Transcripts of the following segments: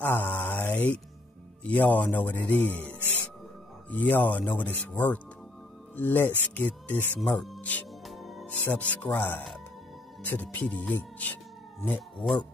Alright, y'all know what it is. Y'all know what it's worth. Let's get this merch. Subscribe to the PDH Network.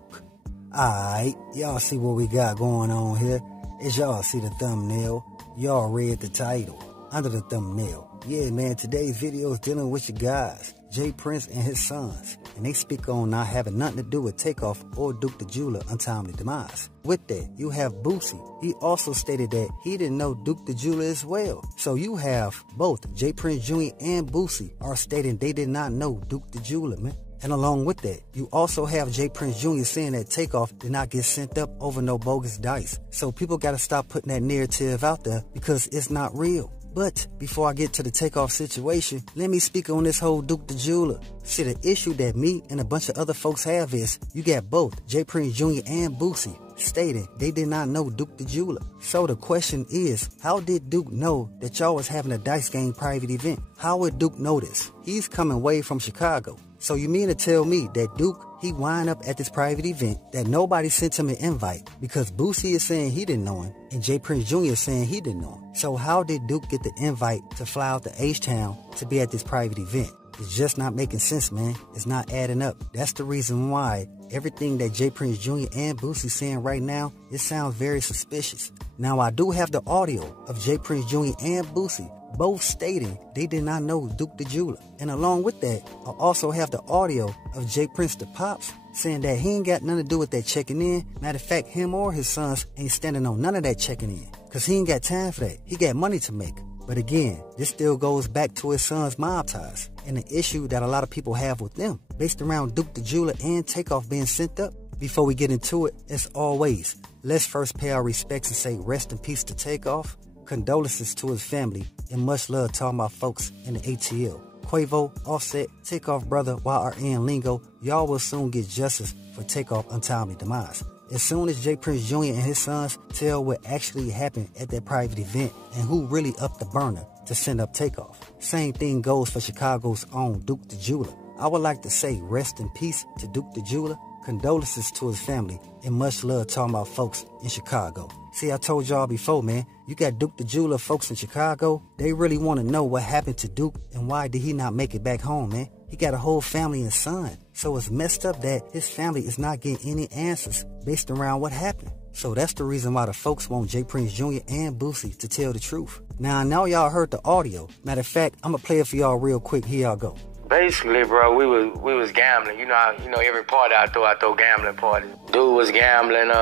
Alright, y'all see what we got going on here. As y'all see the thumbnail, y'all read the title under the thumbnail. Yeah, man, today's video is dealing with your guys, J.Prince and his sons, and they speak on not having nothing to do with TakeOff or Duke093 untimely demise. With that, you have Boosie. He also stated that he didn't know Duke093 as well. So you have both J.Prince Jr. and Boosie are stating they did not know Duke093, man. And along with that, you also have J.Prince Jr. saying that TakeOff did not get sent up over no bogus dice. So people got to stop putting that narrative out there because it's not real. But before I get to the TakeOff situation, let me speak on this whole Duke093. See, the issue that me and a bunch of other folks have is you got both J.Prince Jr. and Boosie stating they did not know Duke093. So the question is, how did Duke know that y'all was having a dice game private event? How would Duke know this? He's coming way from Chicago. So you mean to tell me that Duke, he wind up at this private event that nobody sent him an invite because Boosie is saying he didn't know him and J.Prince Jr. is saying he didn't know him. So how did Duke get the invite to fly out to HTown to be at this private event? It's just not making sense, man. It's not adding up. That's the reason why everything that J.Prince Jr. and Boosie saying right now, it sounds very suspicious. Now, I do have the audio of J.Prince Jr. and Boosie both stating they did not know Duke093. And along with that, I also have the audio of J.Prince the Pops saying that he ain't got nothing to do with that checking in. Matter of fact, him or his sons ain't standing on none of that checking in because he ain't got time for that. He got money to make. But again, this still goes back to his son's MobTies and the issue that a lot of people have with them based around Duke093 and TakeOff being sent up. Before we get into it, as always, let's first pay our respects and say rest in peace to TakeOff, condolences to his family, and much love to all my folks in the ATL. Quavo, Offset, TakeOff brother, YRN Lingo, y'all will soon get justice for TakeOff untimely demise. As soon as J.Prince Jr. and his sons tell what actually happened at that private event and who really upped the burner to send up TakeOff. Same thing goes for Chicago's own Duke093. I would like to say rest in peace to Duke093, condolences to his family, and much love to all my folks in Chicago. See, I told y'all before, man, you got Duke093 folks in Chicago. They really want to know what happened to Duke and why did he not make it back home, man. He got a whole family and son. So it's messed up that his family is not getting any answers based around what happened. So that's the reason why the folks want J.Prince Jr. and Boosie to tell the truth. Now, I know y'all heard the audio. Matter of fact, I'm going to play it for y'all real quick. Here y'all go. Basically, bro, we was gambling. You know, every party I throw gambling parties. Dude was gambling.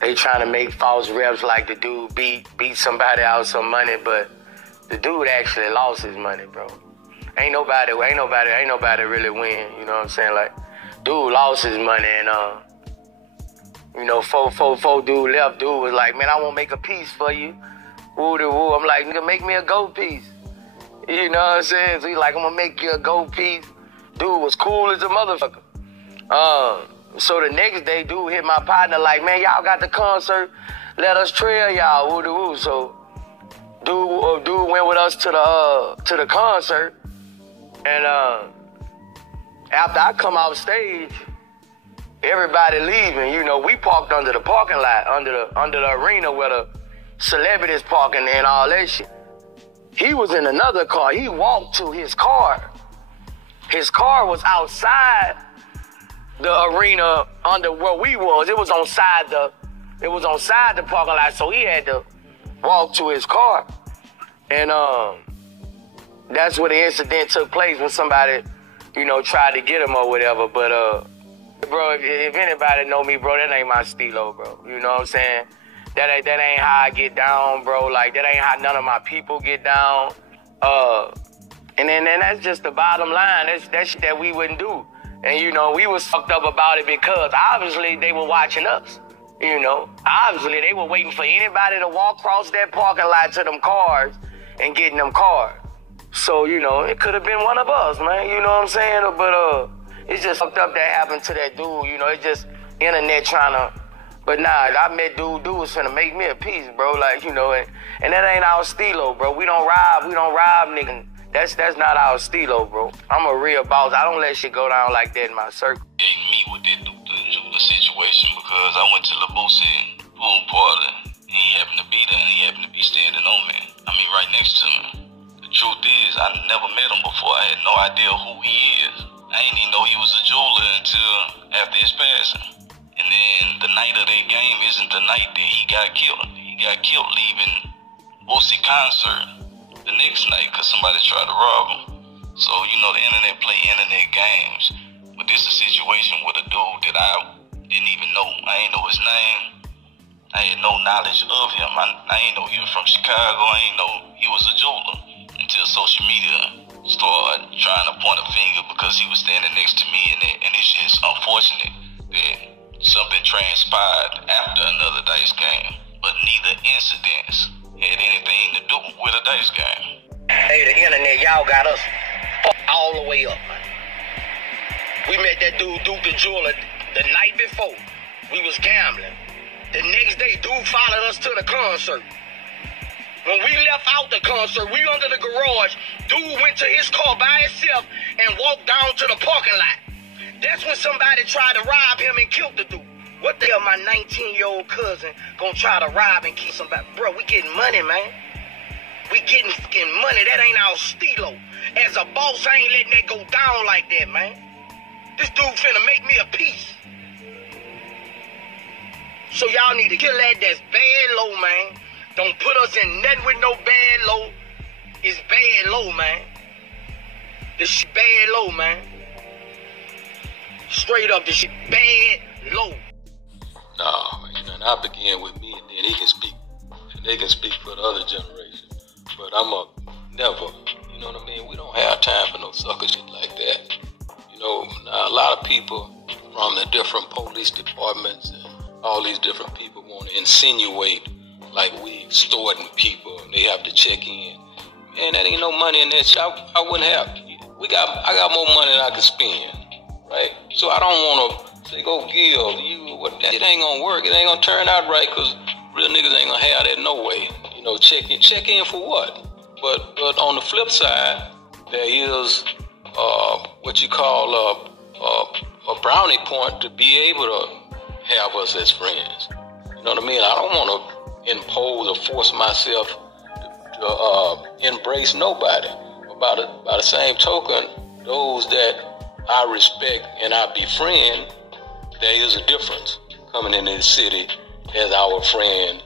They trying to make false reps like the dude beat somebody out some money, but the dude actually lost his money, bro. Ain't nobody really win. You know what I'm saying? Like, dude lost his money, and four dude left. Dude was like, man, I won't make a piece for you. Woo-de-woo. I'm like, nigga, make me a gold piece. You know what I'm saying? So he's like, I'm gonna make you a gold piece. Dude was cool as a motherfucker. So the next day, dude hit my partner like, man, y'all got the concert. Let us trail y'all. Woo-de-woo. So dude went with us to the concert. And after I come off stage, everybody leaving. You know, we parked under the parking lot, under the arena where the celebrities parking and all that shit. He was in another car. He walked to his car. His car was outside the arena under where we was. It was on side the parking lot, so he had to walk to his car. And that's where the incident took place when somebody, tried to get him or whatever. But bro, if anybody know me, bro, that ain't my stilo, bro. You know what I'm saying? That ain't how I get down, bro. Like, that ain't how none of my people get down. And then that's just the bottom line. That's shit that we wouldn't do. And, we was fucked up about it because obviously they were watching us. Obviously they were waiting for anybody to walk across that parking lot to them cars and get in them cars. So, it could have been one of us, man. You know what I'm saying? But it's just fucked up that happened to that dude. It's just internet trying to. But nah, I met dude was finna make me a piece, bro. Like, and that ain't our stilo, bro. We don't rob niggas. That's not our stilo, bro. I'm a real boss. I don't let shit go down like that in my circle. Me with that Duke093 situation because I went to the Boosie and idea who he is. I didn't even know he was a jeweler until after his passing. And then the night of that game isn't the night that he got killed. He got killed leaving Boosie concert the next night because somebody tried to rob him. So, you know, the internet play internet games. But this is a situation with a dude that I didn't even know. I ain't know his name. I had no knowledge of him. I ain't know he was from Chicago. I ain't know he was a jeweler until social media started trying to point a finger because he was standing next to me, and it's just unfortunate that something transpired after another dice game. But neither incidents had anything to do with a dice game. Hey, the internet, y'all got us fucked all the way up, man. We met that dude, Duke the Jeweler, the night before. We was gambling. The next day, dude followed us to the concert. When we left out the concert, we under the garage. Dude went to his car by himself and walked down to the parking lot. That's when somebody tried to rob him and killed the dude. What the hell my 19-year-old cousin gonna try to rob and kill somebody? Bro, we getting money, man. We getting fucking money. That ain't our stilo. As a boss, I ain't letting that go down like that, man. This dude finna make me a piece. So y'all need to kill that's bad low, man. Don't put us in nothing with no bad low. It's bad low, man. This shit bad low, man. Straight up, this shit bad low. No, you know, and I begin with me, and then he can speak, and they can speak for the other generation. But I'm a never, you know what I mean? We don't have time for no sucker shit like that. You know, now a lot of people from the different police departments and all these different people want to insinuate like we extorting people and they have to check in. Man, that ain't no money in that shit. I wouldn't have. I got more money than I can spend, right? So I don't want to say go give you what. It ain't gonna work. It ain't gonna turn out right because real niggas ain't gonna have that no way. You know, check in for what? But on the flip side, there is what you call a brownie point to be able to have us as friends. You know what I mean? I don't want to impose or force myself to embrace nobody. By the same token, those that I respect and I befriend, there is a difference coming into the city as our friend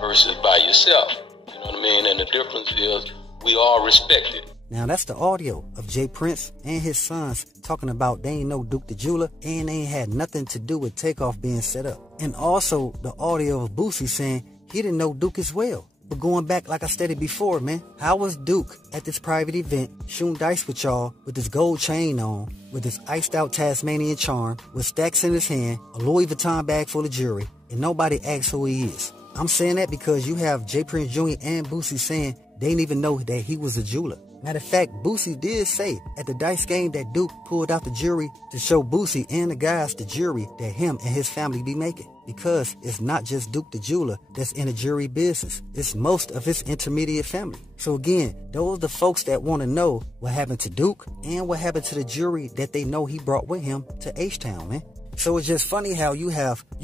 versus by yourself. You know what I mean? And the difference is we are respected. Now that's the audio of J.Prince and his sons talking about they ain't know Duke the Jeweler and they ain't had nothing to do with TakeOff being set up. And also the audio of Boosie saying he didn't know Duke as well. But going back, like I stated before, man, how was Duke at this private event shooting dice with y'all with his gold chain on, with his iced out Tasmanian charm, with stacks in his hand, a Louis Vuitton bag full of jewelry, and nobody asks who he is? I'm saying that because you have J.Prince Jr. and Boosie saying they didn't even know that he was a jeweler. Matter of fact, Boosie did say at the dice game that Duke pulled out the jewelry to show Boosie and the guys the jewelry that him and his family be making. Because it's not just Duke the Jeweler that's in the jewelry business. It's most of his intermediate family. So again, those are the folks that want to know what happened to Duke and what happened to the jewelry that they know he brought with him to H-Town, man. So it's just funny how you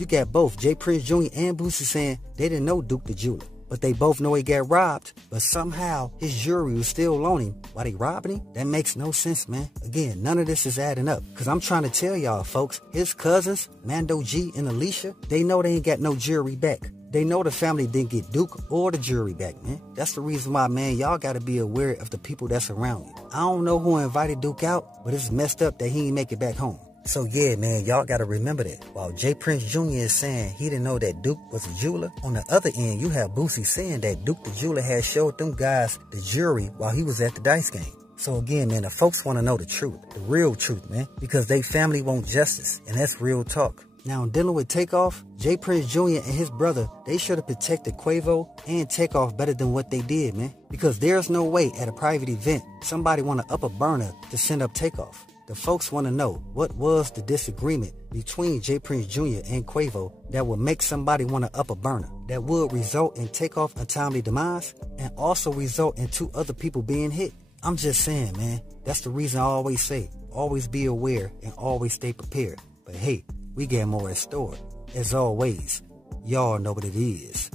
got both J.Prince Jr. and Boosie saying they didn't know Duke the Jeweler. But they both know he got robbed, but somehow his jewelry was still on him while they robbing him? That makes no sense, man. Again, none of this is adding up. Because I'm trying to tell y'all, folks, his cousins, Mando G and Alicia, they know they ain't got no jewelry back. They know the family didn't get Duke or the jewelry back, man. That's the reason why, man, y'all got to be aware of the people that's around you. I don't know who invited Duke out, but it's messed up that he ain't make it back home. So yeah, man, y'all gotta remember that. While J.Prince Jr. is saying he didn't know that Duke was a jeweler, on the other end, you have Boosie saying that Duke the Jeweler had showed them guys the jewelry while he was at the dice game. So again, man, the folks want to know the truth, the real truth, man, because they family want justice, and that's real talk. Now, in dealing with TakeOff, J.Prince Jr. and his brother, they should have protected Quavo and TakeOff better than what they did, man. Because there's no way at a private event somebody want to up a burner to send up TakeOff. The folks want to know what was the disagreement between J.Prince Jr. and Quavo that would make somebody want to up a burner, that would result in TakeOff untimely demise and also result in 2 other people being hit. I'm just saying, man, that's the reason I always say, always be aware and always stay prepared. But hey, we got more in store. As always, y'all know what it is.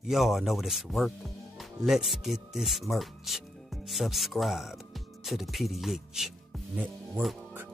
Y'all know what it's worth. Let's get this merch. Subscribe to the PDH Network.